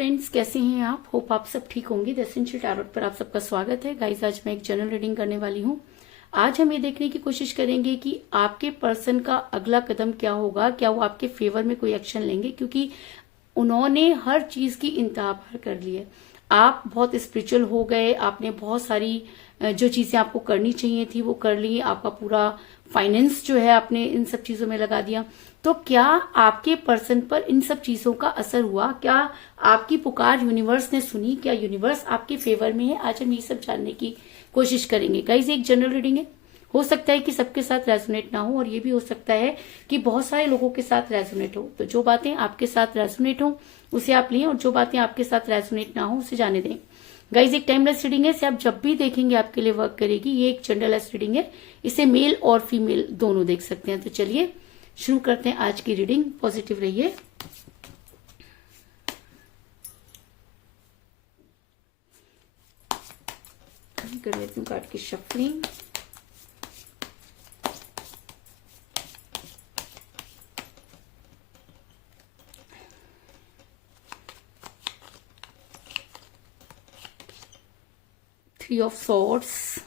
Friends, कैसे हैं आप? होप आप सब ठीक होंगे। द एसेंशियल टैरोट पर आप सबका स्वागत है। गाइस, आज मैं एक जनरल रीडिंग करने वाली हूँ। आज हम ये देखने की कोशिश करेंगे कि आपके पर्सन का अगला कदम क्या होगा। क्या वो आपके फेवर में कोई एक्शन लेंगे, क्योंकि उन्होंने हर चीज की इंतहा पार कर ली है। आप बहुत स्पिरिचुअल हो गए, आपने बहुत सारी जो चीजें आपको करनी चाहिए थी वो कर ली। आपका पूरा फाइनेंस जो है आपने इन सब चीजों में लगा दिया। तो क्या आपके पर्सन पर इन सब चीजों का असर हुआ? क्या आपकी पुकार यूनिवर्स ने सुनी? क्या यूनिवर्स आपके फेवर में है? आज हम ये सब जानने की कोशिश करेंगे। गाइस, एक जनरल रीडिंग है। हो सकता है कि सबके साथ रेजोनेट ना हो, और ये भी हो सकता है कि बहुत सारे लोगों के साथ रेजोनेट हो। तो जो बातें आपके साथ रेजोनेट हो उसे आप लें, और जो बातें आपके साथ रेजोनेट ना हो उसे जाने दें। गाइज, एक टाइमलेस रीडिंग है। इसे आप जब भी देखेंगे आपके लिए वर्क करेगी। ये एक जनरलेस रीडिंग है। इसे मेल और फीमेल दोनों देख सकते हैं। तो चलिए शुरू करते हैं आज की रीडिंग। पॉजिटिव रहिए। कर लेती हूँ कार्ड की शफलिंग। थ्री ऑफ सॉर्ड्स,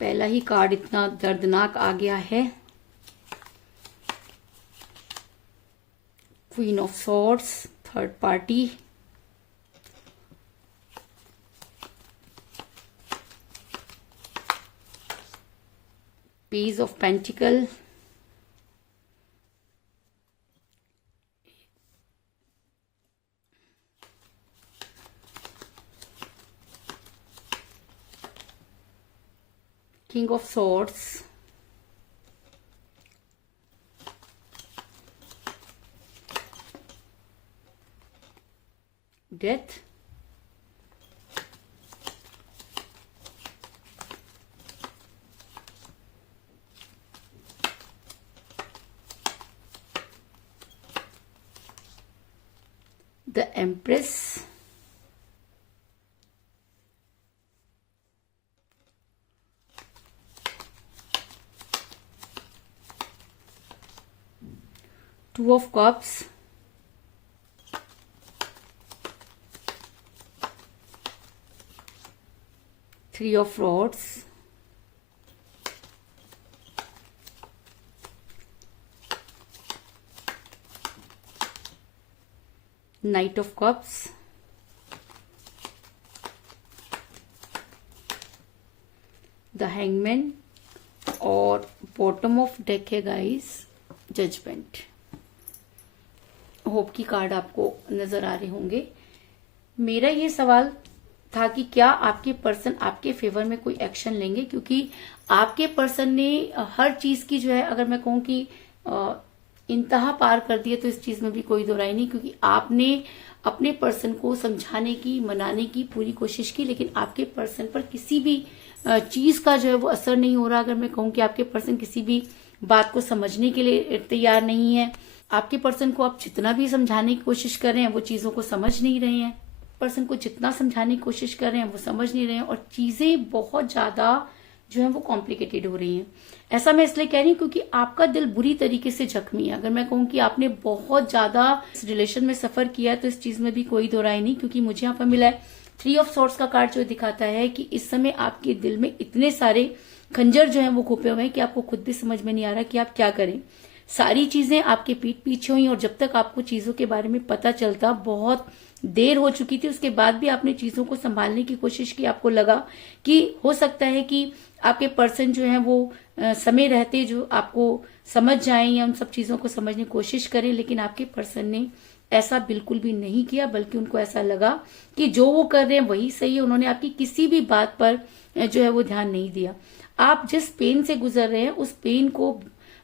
पहला ही कार्ड इतना दर्दनाक आ गया है। Queen of swords, third party. Page of pentacle, king of swords, death, the empress, two of cups, three of rods, night of cups, the hangman, और bottom of deck है guys, judgement. Hope की card आपको नजर आ रहे होंगे। मेरा ये सवाल था कि क्या आपके पर्सन आपके फेवर में कोई एक्शन लेंगे, क्योंकि आपके पर्सन ने हर चीज की जो है, अगर मैं कहूं कि इंतहा पार कर दिया, तो इस चीज में भी कोई दो राय नहीं। क्योंकि आपने अपने पर्सन को समझाने की, मनाने की पूरी कोशिश की, लेकिन आपके पर्सन पर किसी भी चीज का जो है वो असर नहीं हो रहा। अगर मैं कहूं कि आपके पर्सन किसी भी बात को समझने के लिए तैयार नहीं है। आपके पर्सन को आप जितना भी समझाने की कोशिश कर रहे हैं वो चीजों को समझ नहीं रहे हैं। पर्सन को जितना समझाने की कोशिश कर रहे हैं वो समझ नहीं रहे हैं, और चीजें बहुत ज्यादा जो है वो कॉम्प्लिकेटेड हो रही हैं। ऐसा मैं इसलिए कह रही हूँ क्योंकि आपका दिल बुरी तरीके से जख्मी है। अगर मैं कहूँ कि आपने बहुत ज्यादा इस रिलेशन में सफर किया है, तो इस चीज में भी कोई दो राय नहीं। क्योंकि मुझे यहाँ पर मिला है थ्री ऑफ सॉर्ड्स का कार्ड, जो दिखाता है कि इस समय आपके दिल में इतने सारे खंजर जो है वो घुपे हुए हैं कि आपको खुद भी समझ में नहीं आ रहा कि आप क्या करें। सारी चीजें आपके पीठ पीछे हुई, और जब तक आपको चीजों के बारे में पता चलता बहुत देर हो चुकी थी। उसके बाद भी आपने चीजों को संभालने की कोशिश की। आपको लगा कि हो सकता है कि आपके पर्सन जो है वो समय रहते जो आपको समझ जाएं या उन सब चीजों को समझने की कोशिश करें, लेकिन आपके पर्सन ने ऐसा बिल्कुल भी नहीं किया। बल्कि उनको ऐसा लगा कि जो वो कर रहे हैं वही सही है। उन्होंने आपकी किसी भी बात पर जो है वो ध्यान नहीं दिया। आप जिस पेन से गुजर रहे हैं उस पेन को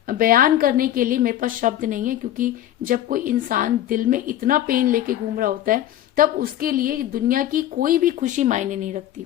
बयान करने के लिए मेरे पास शब्द नहीं है। क्योंकि जब कोई इंसान दिल में इतना पेन लेके घूम रहा होता है, तब उसके लिए दुनिया की कोई भी खुशी मायने नहीं रखती।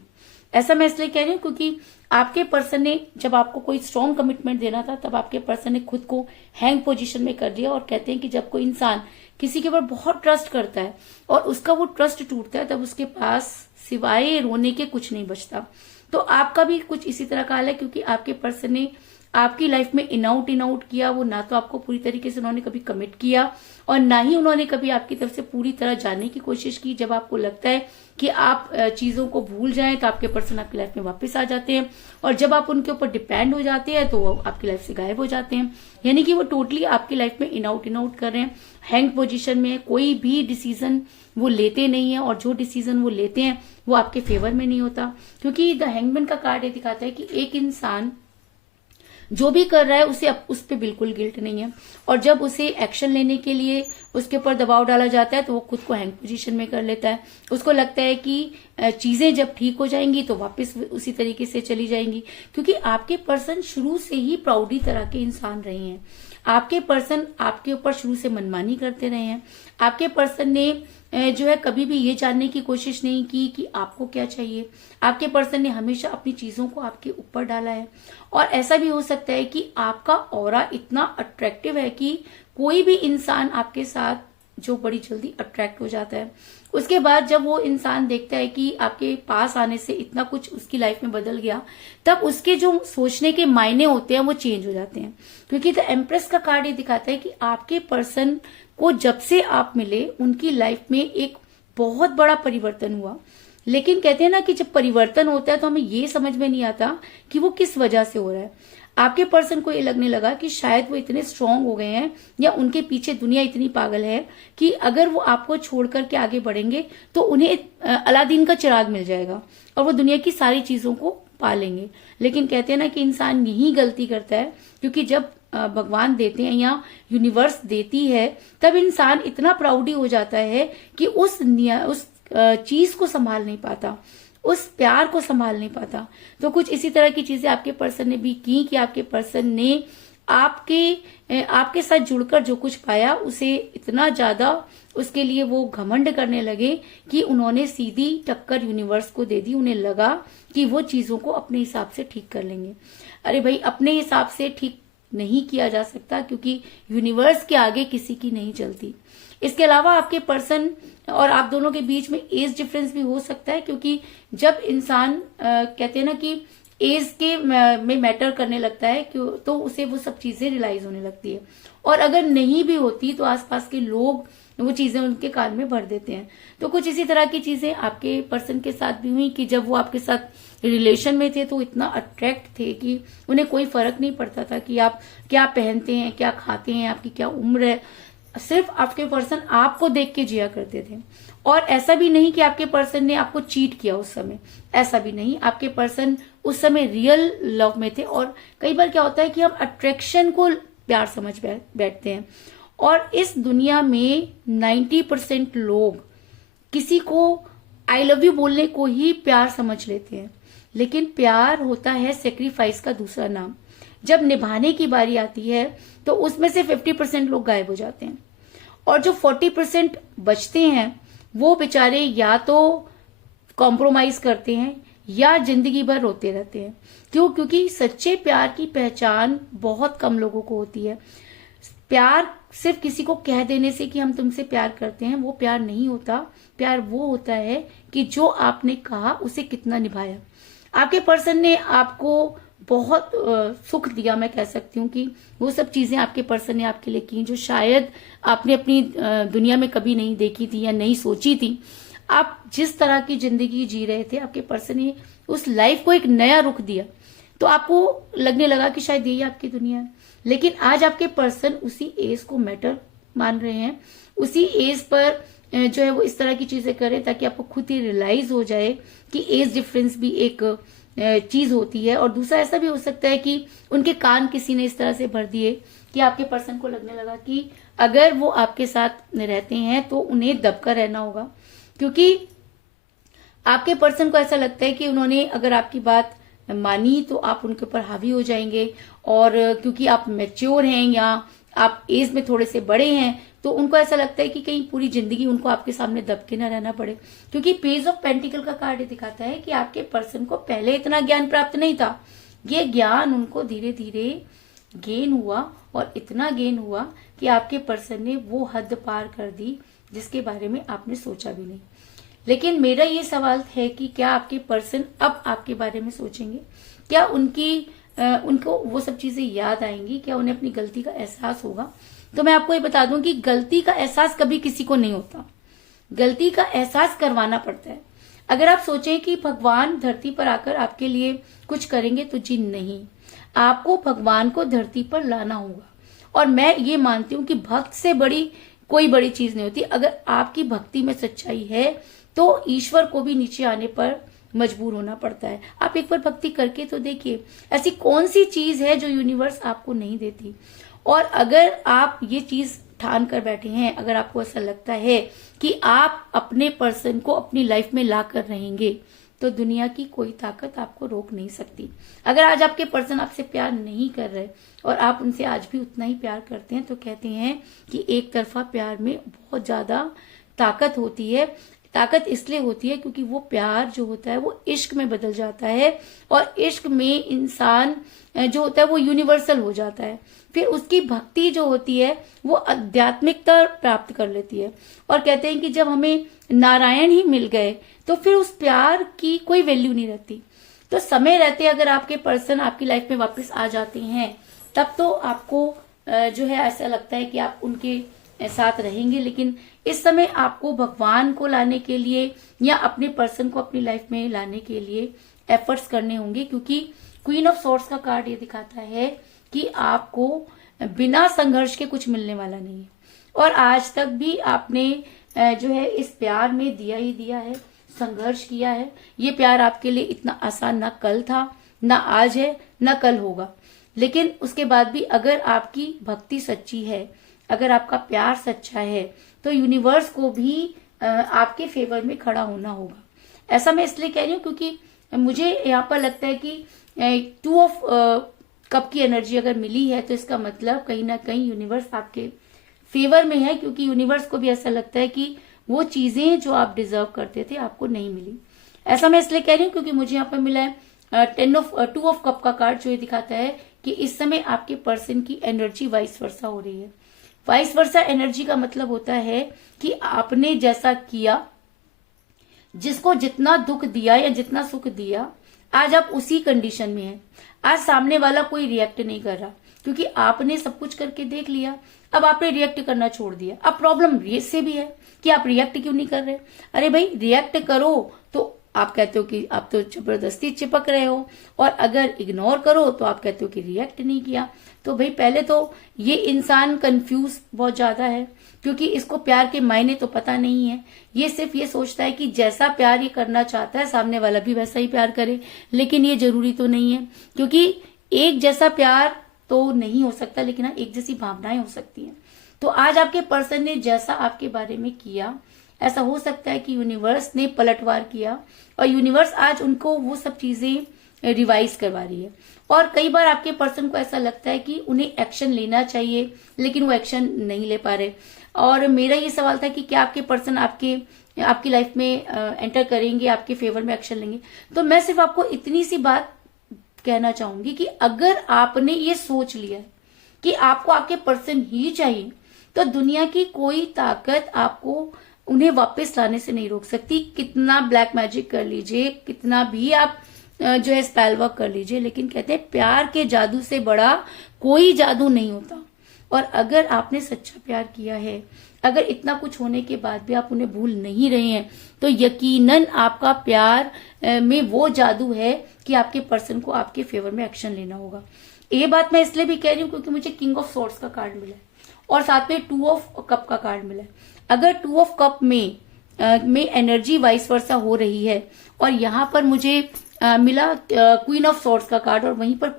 ऐसा मैं इसलिए कह रही हूँ क्योंकि आपके पर्सन ने जब आपको कोई स्ट्रॉन्ग कमिटमेंट देना था, तब आपके पर्सन ने खुद को हैंग पोजीशन में कर दिया। और कहते हैं कि जब कोई इंसान किसी के ऊपर बहुत ट्रस्ट करता है और उसका वो ट्रस्ट टूटता है, तब उसके पास सिवाय रोने के कुछ नहीं बचता। तो आपका भी कुछ इसी तरह का हाल है, क्योंकि आपके पर्सन ने आपकी लाइफ में इन आउट किया, वो ना तो आपको पूरी तरीके से उन्होंने कभी कमिट किया और ना ही उन्होंने कभी आपकी तरफ से पूरी तरह जानने की कोशिश की। जब आपको लगता है कि आप चीजों को भूल जाएं तो आपके पर्सन आपकी लाइफ में वापस आ जाते हैं, और जब आप उनके ऊपर डिपेंड हो जाते हैं तो वो आपकी लाइफ से गायब हो जाते हैं। यानी कि वो टोटली आपकी लाइफ में इन आउट कर रहे हैं, हैंग पोजीशन में। कोई भी डिसीजन वो लेते नहीं है, और जो डिसीजन वो लेते हैं वो आपके फेवर में नहीं होता, क्योंकि द हैंगमैन का कार्ड ये दिखाता है कि एक इंसान जो भी कर रहा है उसे उस पर बिल्कुल गिल्ट नहीं है, और जब उसे एक्शन लेने के लिए उसके ऊपर दबाव डाला जाता है तो वो खुद को हैंग पोजीशन में कर लेता है। उसको लगता है कि चीजें जब ठीक हो जाएंगी तो वापस उसी तरीके से चली जाएंगी, क्योंकि आपके पर्सन शुरू से ही प्राउडी तरह के इंसान रहे हैं। आपके पर्सन आपके ऊपर शुरू से मनमानी करते रहे हैं। आपके पर्सन ने जो है कभी भी ये जानने की कोशिश नहीं की कि आपको क्या चाहिए। आपके पर्सन ने हमेशा अपनी चीजों को आपके ऊपर डाला है, और ऐसा भी हो सकता है कि आपका ऑरा इतना अट्रैक्टिव है कि कोई भी इंसान आपके साथ जो बड़ी जल्दी अट्रैक्ट हो जाता है। उसके बाद जब वो इंसान देखता है कि आपके पास आने से इतना कुछ उसकी लाइफ में बदल गया, तब उसके जो सोचने के मायने होते हैं वो चेंज हो जाते हैं। क्योंकि द एम्प्रेस का कार्ड ये दिखाता है कि आपके पर्सन को जब से आप मिले उनकी लाइफ में एक बहुत बड़ा परिवर्तन हुआ। लेकिन कहते हैं ना कि जब परिवर्तन होता है तो हमें ये समझ में नहीं आता कि वो किस वजह से हो रहा है। आपके पर्सन को ये लगने लगा कि शायद वो इतने स्ट्रांग हो गए हैं, या उनके पीछे दुनिया इतनी पागल है कि अगर वो आपको छोड़ करके आगे बढ़ेंगे तो उन्हें अलादीन का चिराग मिल जाएगा और वो दुनिया की सारी चीजों को पा लेंगे। लेकिन कहते हैं ना कि इंसान यही गलती करता है, क्योंकि जब भगवान देते हैं या यूनिवर्स देती है तब इंसान इतना प्राउडी हो जाता है कि उस चीज को संभाल नहीं पाता, उस प्यार को संभाल नहीं पाता। तो कुछ इसी तरह की चीजें आपके पर्सन ने भी की कि आपके पर्सन ने आपके साथ जुड़कर जो कुछ पाया उसे इतना ज्यादा उसके लिए वो घमंड करने लगे कि उन्होंने सीधी टक्कर यूनिवर्स को दे दी। उन्हें लगा कि वो चीजों को अपने हिसाब से ठीक कर लेंगे। अरे भाई, अपने हिसाब से ठीक नहीं किया जा सकता, क्योंकि यूनिवर्स के आगे किसी की नहीं चलती। इसके अलावा आपके पर्सन और आप दोनों के बीच में एज डिफरेंस भी हो सकता है, क्योंकि जब इंसान कहते हैं ना कि एज के में मैटर करने लगता है तो उसे वो सब चीजें रियलाइज होने लगती है, और अगर नहीं भी होती तो आसपास के लोग वो चीजें उनके कान में भर देते हैं। तो कुछ इसी तरह की चीजें आपके पर्सन के साथ भी हुई कि जब वो आपके साथ रिलेशन में थे तो इतना अट्रैक्ट थे कि उन्हें कोई फर्क नहीं पड़ता था कि आप क्या पहनते हैं, क्या खाते हैं, आपकी क्या उम्र है। सिर्फ आपके पर्सन आपको देख के जिया करते थे। और ऐसा भी नहीं कि आपके पर्सन ने आपको चीट किया उस समय, ऐसा भी नहीं। आपके पर्सन उस समय रियल लव में थे। और कई बार क्या होता है कि हम अट्रैक्शन को प्यार समझ बैठते हैं, और इस दुनिया में 90% लोग किसी को आई लव यू बोलने को ही प्यार समझ लेते हैं। लेकिन प्यार होता है सेक्रीफाइस का दूसरा नाम। जब निभाने की बारी आती है तो उसमें से 50% लोग गायब हो जाते हैं, और जो 40% बचते हैं वो बेचारे या तो कॉम्प्रोमाइज करते हैं या जिंदगी भर रोते रहते हैं। क्यों? क्योंकि सच्चे प्यार की पहचान बहुत कम लोगों को होती है। प्यार सिर्फ किसी को कह देने से कि हम तुमसे प्यार करते हैं वो प्यार नहीं होता। प्यार वो होता है कि जो आपने कहा उसे कितना निभाया। आपके पर्सन ने आपको बहुत सुख दिया, मैं कह सकती हूँ कि वो सब चीजें आपके पर्सन ने आपके लिए की जो शायद आपने अपनी दुनिया में कभी नहीं देखी थी या नहीं सोची थी। आप जिस तरह की जिंदगी जी रहे थे, आपके पर्सन ने उस लाइफ को एक नया रुख दिया, तो आपको लगने लगा कि शायद यही आपकी दुनिया है। लेकिन आज आपके पर्सन उसी एज को मैटर मान रहे हैं, उसी एज पर जो है वो इस तरह की चीजें करें ताकि आपको खुद ही रियलाइज हो जाए कि एज डिफरेंस भी एक चीज होती है। और दूसरा ऐसा भी हो सकता है कि उनके कान किसी ने इस तरह से भर दिए कि आपके पर्सन को लगने लगा कि अगर वो आपके साथ रहते हैं तो उन्हें दबकर रहना होगा, क्योंकि आपके पर्सन को ऐसा लगता है कि उन्होंने अगर आपकी बात मानी तो आप उनके ऊपर हावी हो जाएंगे। और क्योंकि आप मैच्योर हैं या आप एज में थोड़े से बड़े हैं तो उनको ऐसा लगता है कि कहीं पूरी जिंदगी उनको आपके सामने दबके ना रहना पड़े। क्योंकि पेज ऑफ पेंटिकल का कार्ड दिखाता है कि आपके पर्सन को पहले इतना ज्ञान प्राप्त नहीं था, ये ज्ञान उनको धीरे धीरे गेन हुआ, और इतना गेन हुआ कि आपके पर्सन ने वो हद पार कर दी जिसके बारे में आपने सोचा भी नहीं। लेकिन मेरा ये सवाल है कि क्या आपके पर्सन अब आपके बारे में सोचेंगे? क्या उनकी उनको वो सब चीजें याद आएंगी, क्या उन्हें अपनी गलती का एहसास होगा। तो मैं आपको ये बता दूं कि गलती का एहसास कभी किसी को नहीं होता, गलती का एहसास करवाना पड़ता है। अगर आप सोचें कि भगवान धरती पर आकर आपके लिए कुछ करेंगे, तो जी नहीं, आपको भगवान को धरती पर लाना होगा। और मैं ये मानती हूँ कि भक्त से बड़ी कोई बड़ी चीज नहीं होती। अगर आपकी भक्ति में सच्चाई है तो ईश्वर को भी नीचे आने पर मजबूर होना पड़ता है। आप एक बार भक्ति करके तो देखिए, ऐसी कौन सी चीज है जो यूनिवर्स आपको नहीं देती। और अगर आप ये चीज ठान कर बैठे हैं, अगर आपको ऐसा लगता है कि आप अपने पर्सन को अपनी लाइफ में ला कर रहेंगे, तो दुनिया की कोई ताकत आपको रोक नहीं सकती। अगर आज आपके पर्सन आपसे प्यार नहीं कर रहे और आप उनसे आज भी उतना ही प्यार करते हैं, तो कहते हैं कि एक तरफा प्यार में बहुत ज्यादा ताकत होती है। ताकत इसलिए होती है क्योंकि वो प्यार जो होता है वो इश्क में बदल जाता है, और इश्क में इंसान जो होता है वो यूनिवर्सल हो जाता है। फिर उसकी भक्ति जो होती है वो आध्यात्मिकता प्राप्त कर लेती है। और कहते हैं कि जब हमें नारायण ही मिल गए तो फिर उस प्यार की कोई वैल्यू नहीं रहती। तो समय रहते अगर आपके पर्सन आपकी लाइफ में वापस आ जाते हैं, तब तो आपको जो है ऐसा लगता है कि आप उनके साथ रहेंगे। लेकिन इस समय आपको भगवान को लाने के लिए या अपने पर्सन को अपनी लाइफ में लाने के लिए एफर्ट्स करने होंगे, क्योंकि क्वीन ऑफ सॉर्ड्स का कार्ड ये दिखाता है कि आपको बिना संघर्ष के कुछ मिलने वाला नहीं है। और आज तक भी आपने जो है इस प्यार में दिया ही दिया है, संघर्ष किया है। ये प्यार आपके लिए इतना आसान ना कल था, ना आज है, ना कल होगा। लेकिन उसके बाद भी अगर आपकी भक्ति सच्ची है, अगर आपका प्यार सच्चा है, तो यूनिवर्स को भी आपके फेवर में खड़ा होना होगा। ऐसा मैं इसलिए कह रही हूँ क्योंकि मुझे यहाँ पर लगता है कि 2 ऑफ कप की एनर्जी अगर मिली है, तो इसका मतलब कहीं ना कहीं यूनिवर्स आपके फेवर में है, क्योंकि यूनिवर्स को भी ऐसा लगता है कि वो चीजें जो आप डिजर्व करते थे आपको नहीं मिली। ऐसा मैं इसलिए कह रही हूँ क्योंकि मुझे यहाँ पर मिला है 2 ऑफ कप का कार्ड, जो ये दिखाता है कि इस समय आपके पर्सन की एनर्जी वाइस वर्सा हो रही है। वाइस वर्सा एनर्जी का मतलब होता है कि आपने जैसा किया, जिसको जितना दुख दिया या जितना सुख दिया, आज आप उसी कंडीशन में हैं। आज सामने वाला कोई रिएक्ट नहीं कर रहा, क्योंकि आपने सब कुछ करके देख लिया। अब आपने रिएक्ट करना छोड़ दिया। अब प्रॉब्लम ये से भी है कि आप रिएक्ट क्यों नहीं कर रहे। अरे भाई, रिएक्ट करो तो आप कहते हो कि आप तो जबरदस्ती चिपक रहे हो, और अगर इग्नोर करो तो आप कहते हो कि रिएक्ट नहीं किया। तो भाई पहले तो ये इंसान कंफ्यूज बहुत ज्यादा है, क्योंकि इसको प्यार के मायने तो पता नहीं है। ये सिर्फ ये सोचता है कि जैसा प्यार ये करना चाहता है सामने वाला भी वैसा ही प्यार करे, लेकिन ये जरूरी तो नहीं है, क्योंकि एक जैसा प्यार तो नहीं हो सकता, लेकिन हाँ एक जैसी भावनाएं हो सकती हैं। तो आज आपके पर्सन ने जैसा आपके बारे में किया, ऐसा हो सकता है कि यूनिवर्स ने पलटवार किया और यूनिवर्स आज उनको वो सब चीजें रिवाइज करवा रही है। और कई बार आपके पर्सन को ऐसा लगता है कि उन्हें एक्शन लेना चाहिए, लेकिन वो एक्शन नहीं ले पा रहे। और मेरा ये सवाल था कि क्या आपके पर्सन आपकी लाइफ में एंटर करेंगे, आपके फेवर में एक्शन लेंगे। तो मैं सिर्फ आपको इतनी सी बात कहना चाहूंगी कि अगर आपने ये सोच लिया कि आपको आपके पर्सन ही चाहिए, तो दुनिया की कोई ताकत आपको उन्हें वापस लाने से नहीं रोक सकती। कितना ब्लैक मैजिक कर लीजिए, कितना भी आप जो है स्पेल वर्क कर लीजिए, लेकिन कहते हैं प्यार के जादू से बड़ा कोई जादू नहीं होता। और अगर आपने सच्चा प्यार किया है, अगर इतना कुछ होने के बाद भी आप उन्हें भूल नहीं रहे हैं, तो यकीनन आपका प्यार में वो जादू है कि आपके पर्सन को आपके फेवर में एक्शन लेना होगा। ये बात मैं इसलिए भी कह रही हूँ क्योंकि मुझे किंग ऑफ सॉर्ड्स का कार्ड मिला है और साथ में 2 ऑफ कप का कार्ड मिला है। अगर 2 ऑफ कप में एनर्जी वाइस वर्सा हो रही है और यहाँ पर मुझे मिला क्वीन ऑफ सॉर्ड्स का कार्ड और वहीं पर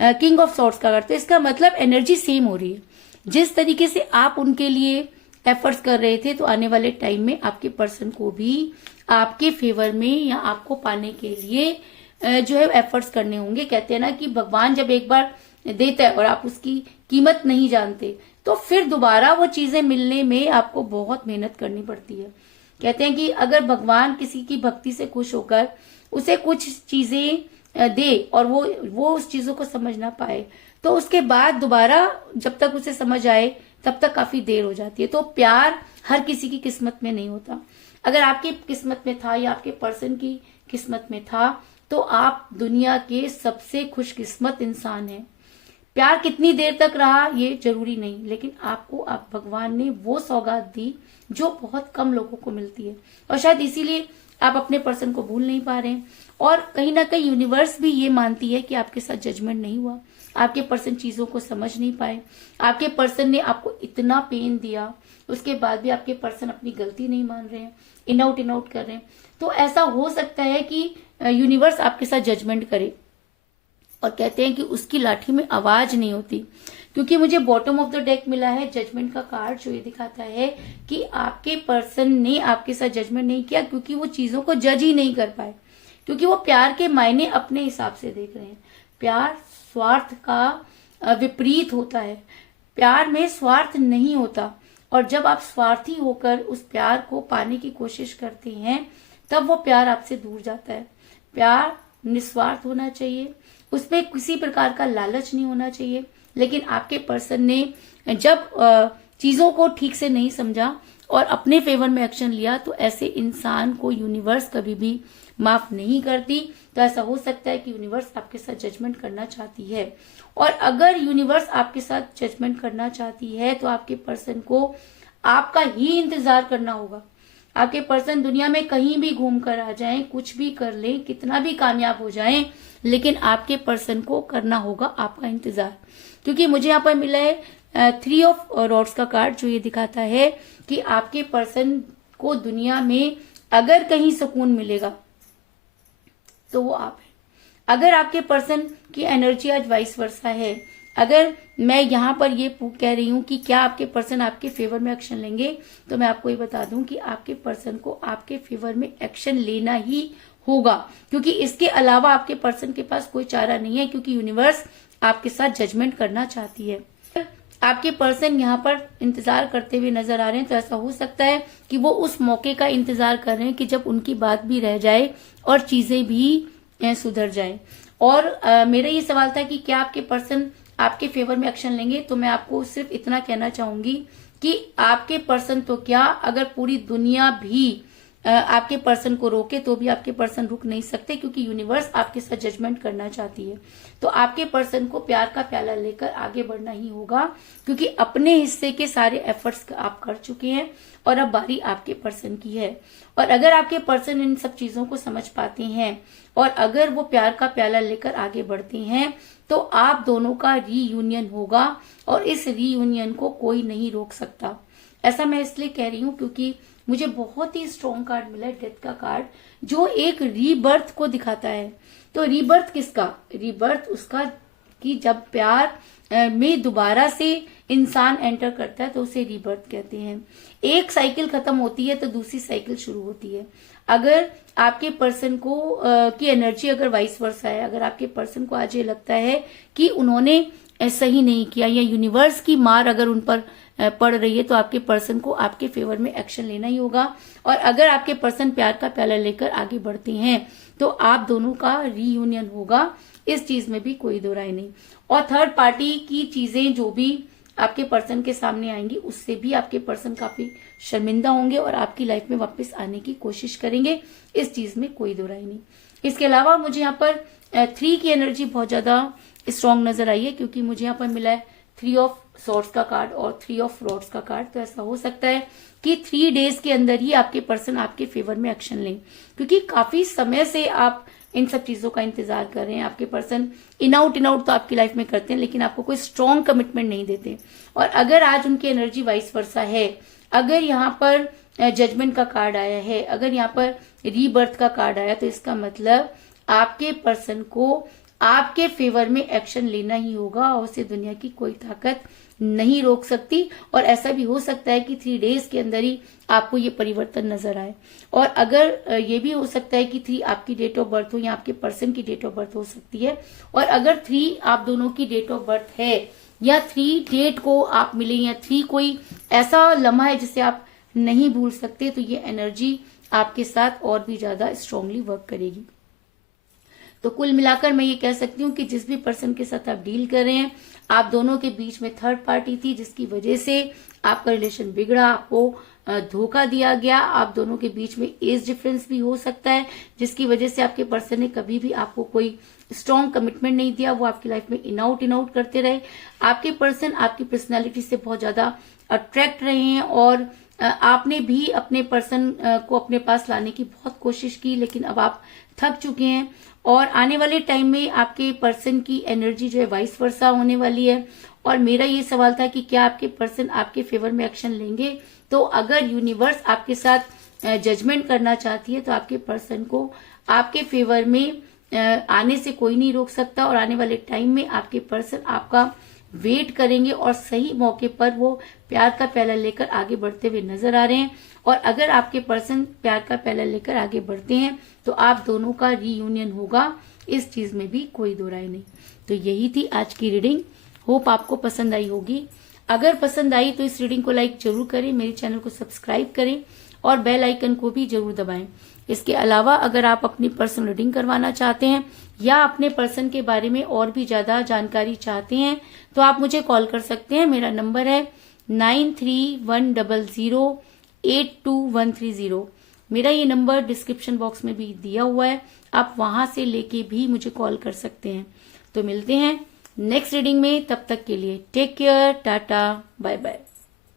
किंग ऑफ सॉर्ड्स का कार्ड, तो इसका मतलब एनर्जी सेम हो रही है। जिस तरीके से आप उनके लिए एफर्ट्स कर रहे थे, तो आने वाले टाइम में आपके पर्सन को भी आपके फेवर में या आपको पाने के लिए जो है एफर्ट्स करने होंगे। कहते हैं ना कि भगवान जब एक बार देता है और आप उसकी कीमत नहीं जानते, तो फिर दोबारा वो चीजें मिलने में आपको बहुत मेहनत करनी पड़ती है। कहते हैं कि अगर भगवान किसी की भक्ति से खुश होकर उसे कुछ चीजें दे और वो उस चीजों को समझ ना पाए, तो उसके बाद दोबारा जब तक उसे समझ आए तब तक काफी देर हो जाती है। तो प्यार हर किसी की किस्मत में नहीं होता। अगर आपकी किस्मत में था या आपके पर्सन की किस्मत में था, तो आप दुनिया के सबसे खुशकिस्मत इंसान हैं। प्यार कितनी देर तक रहा ये जरूरी नहीं, लेकिन आपको आप भगवान ने वो सौगात दी जो बहुत कम लोगों को मिलती है, और शायद इसीलिए आप अपने पर्सन को भूल नहीं पा रहे हैं। और कहीं ना कहीं यूनिवर्स भी ये मानती है कि आपके साथ जजमेंट नहीं हुआ, आपके पर्सन चीजों को समझ नहीं पाए, आपके पर्सन ने आपको इतना पेन दिया, उसके बाद भी आपके पर्सन अपनी गलती नहीं मान रहे हैं, इन आउट कर रहे हैं। तो ऐसा हो सकता है कि यूनिवर्स आपके साथ जजमेंट करे, और कहते हैं कि उसकी लाठी में आवाज नहीं होती, क्योंकि मुझे बॉटम ऑफ द डेक मिला है जजमेंट का कार्ड, जो ये दिखाता है कि आपके पर्सन ने आपके साथ जजमेंट नहीं किया, क्योंकि वो चीजों को जज ही नहीं कर पाए, क्योंकि वो प्यार के मायने अपने हिसाब से देख रहे हैं। प्यार स्वार्थ का विपरीत होता है, प्यार में स्वार्थ नहीं होता, और जब आप स्वार्थी होकर उस प्यार को पाने की कोशिश करते हैं तब वो प्यार आपसे दूर जाता है। प्यार निस्वार्थ होना चाहिए, उसमें किसी प्रकार का लालच नहीं होना चाहिए। लेकिन आपके पर्सन ने जब चीजों को ठीक से नहीं समझा और अपने फेवर में एक्शन लिया, तो ऐसे इंसान को यूनिवर्स कभी भी माफ नहीं करती। तो ऐसा हो सकता है कि यूनिवर्स आपके साथ जजमेंट करना चाहती है, और अगर यूनिवर्स आपके साथ जजमेंट करना चाहती है तो आपके पर्सन को आपका ही इंतजार करना होगा। आपके पर्सन दुनिया में कहीं भी घूम कर आ जाएं, कुछ भी कर लें, कितना भी कामयाब हो जाएं, लेकिन आपके पर्सन को करना होगा आपका इंतजार। क्योंकि मुझे यहाँ पर मिला है 3 ऑफ रॉड्स का कार्ड, जो ये दिखाता है कि आपके पर्सन को दुनिया में अगर कहीं सुकून मिलेगा तो वो आप है। अगर आपके पर्सन की एनर्जी आज वाइस वर्सा है, अगर मैं यहाँ पर ये कह रही हूँ कि क्या आपके पर्सन आपके फेवर में एक्शन लेंगे, तो मैं आपको ये बता दूं कि आपके पर्सन को आपके फेवर में एक्शन लेना ही होगा, क्योंकि इसके अलावा आपके पर्सन के पास कोई चारा नहीं है, क्योंकि यूनिवर्स आपके साथ जजमेंट करना चाहती है। आपके पर्सन यहाँ पर इंतजार करते हुए नजर आ रहे हैं, तो ऐसा हो सकता है कि वो उस मौके का इंतजार कर रहे हैं कि जब उनकी बात भी रह जाए और चीजें भी सुधर जाए। और मेरा ये सवाल था कि क्या आपके पर्सन आपके फेवर में एक्शन लेंगे, तो मैं आपको सिर्फ इतना कहना चाहूंगी कि आपके पर्सन तो क्या, अगर पूरी दुनिया भी आपके पर्सन को रोके तो भी आपके पर्सन रुक नहीं सकते, क्योंकि यूनिवर्स आपके साथ जजमेंट करना चाहती है। तो आपके पर्सन को प्यार का प्याला लेकर आगे बढ़ना ही होगा, क्योंकि अपने हिस्से के सारे एफर्ट्स आप कर चुके हैं और अब बारी आपके पर्सन की है। और अगर आपके पर्सन इन सब चीजों को समझ पाते हैं और अगर वो प्यार का प्याला लेकर आगे बढ़ते हैं, तो आप दोनों का रीयूनियन होगा, और इस रीयूनियन को कोई नहीं रोक सकता। ऐसा मैं इसलिए कह रही हूँ क्योंकि मुझे बहुत ही स्ट्रॉन्ग कार्ड मिला है, डेथ का कार्ड, जो एक रीबर्थ को दिखाता है। तो रीबर्थ किसका? रीबर्थ उसका कि जब प्यार में दोबारा से इंसान एंटर करता है तो उसे रीबर्थ कहते हैं। एक साइकिल खत्म होती है तो दूसरी साइकिल शुरू होती है। अगर आपके पर्सन को की एनर्जी अगर वाइस वर्सा है, अगर आपके पर्सन को आज ये लगता है कि उन्होंने सही नहीं किया या यूनिवर्स की मार अगर उन पर पड़ रही है, तो आपके पर्सन को आपके फेवर में एक्शन लेना ही होगा। और अगर आपके पर्सन प्यार का प्याला लेकर आगे बढ़ते हैं तो आप दोनों का रीयूनियन होगा, इस चीज में भी कोई दो राय नहीं। और थर्ड पार्टी की चीजें जो भी आपके पर्सन के सामने आएंगी, उससे भी आपके पर्सन काफी शर्मिंदा होंगे और आपकी लाइफ में वापस आने की कोशिश करेंगे, इस चीज में कोई दो राय नहीं। इसके अलावा मुझे यहाँ पर 3 की एनर्जी बहुत ज्यादा स्ट्रॉन्ग नजर आई है, क्योंकि मुझे यहाँ पर मिला है 3 ऑफ सॉर्ड्स का कार्ड और 3 ऑफ रॉड्स का कार्ड। तो ऐसा हो सकता है कि 3 डेज के अंदर ही आपके पर्सन आपके फेवर में एक्शन लें, क्योंकि काफी समय से आप इन सब चीजों का इंतजार कर रहे हैं। आपके पर्सन इन आउट तो आपकी लाइफ में करते हैं, लेकिन आपको कोई स्ट्रॉन्ग कमिटमेंट नहीं देते। और अगर आज उनकी एनर्जी वाइस वर्सा है, अगर यहाँ पर जजमेंट का कार्ड आया है, अगर यहाँ पर रीबर्थ का कार्ड आया, तो इसका मतलब आपके पर्सन को आपके फेवर में एक्शन लेना ही होगा और उसे दुनिया की कोई ताकत नहीं रोक सकती। और ऐसा भी हो सकता है कि 3 डेज के अंदर ही आपको ये परिवर्तन नजर आए। और अगर ये भी हो सकता है कि 3 आपकी डेट ऑफ बर्थ हो या आपके पर्सन की डेट ऑफ बर्थ हो सकती है। और अगर 3 आप दोनों की डेट ऑफ बर्थ है या 3 डेट को आप मिले या 3 कोई ऐसा लम्हा है जिसे आप नहीं भूल सकते, तो ये एनर्जी आपके साथ और भी ज्यादा स्ट्रांगली वर्क करेगी। तो कुल मिलाकर मैं ये कह सकती हूँ कि जिस भी पर्सन के साथ आप डील कर रहे हैं, आप दोनों के बीच में थर्ड पार्टी थी, जिसकी वजह से आपका रिलेशन बिगड़ा, आपको धोखा दिया गया, आप दोनों के बीच में एज डिफरेंस भी हो सकता है, जिसकी वजह से आपके पर्सन ने कभी भी आपको कोई स्ट्रॉन्ग कमिटमेंट नहीं दिया, वो आपकी लाइफ में इन आउट करते रहे। आपके पर्सन आपकी पर्सनैलिटी से बहुत ज्यादा अट्रैक्ट रहे हैं और आपने भी अपने पर्सन को अपने पास लाने की बहुत कोशिश की, लेकिन अब आप थक चुके हैं और आने वाले टाइम में आपके पर्सन की एनर्जी जो है वाइस वर्सा होने वाली है। और मेरा ये सवाल था कि क्या आपके पर्सन आपके फेवर में एक्शन लेंगे। तो अगर यूनिवर्स आपके साथ जजमेंट करना चाहती है तो आपके पर्सन को आपके फेवर में आने से कोई नहीं रोक सकता और आने वाले टाइम में आपके पर्सन आपका वेट करेंगे और सही मौके पर वो प्यार का प्याला लेकर आगे बढ़ते हुए नजर आ रहे हैं। और अगर आपके पर्सन प्यार का प्याला लेकर आगे बढ़ते हैं तो आप दोनों का रीयूनियन होगा, इस चीज में भी कोई दो राय नहीं। तो यही थी आज की रीडिंग, होप आपको पसंद आई होगी। अगर पसंद आई तो इस रीडिंग को लाइक जरूर करें, मेरे चैनल को सब्सक्राइब करें और बेल आइकन को भी जरूर दबाएं। इसके अलावा अगर आप अपनी पर्सनल रीडिंग करवाना चाहते हैं या अपने पर्सन के बारे में और भी ज्यादा जानकारी चाहते हैं तो आप मुझे कॉल कर सकते हैं। मेरा नंबर है 9310082130। मेरा ये नंबर डिस्क्रिप्शन बॉक्स में भी दिया हुआ है, आप वहां से लेके भी मुझे कॉल कर सकते हैं। तो मिलते हैं नेक्स्ट रीडिंग में, तब तक के लिए take care, tata, bye bye.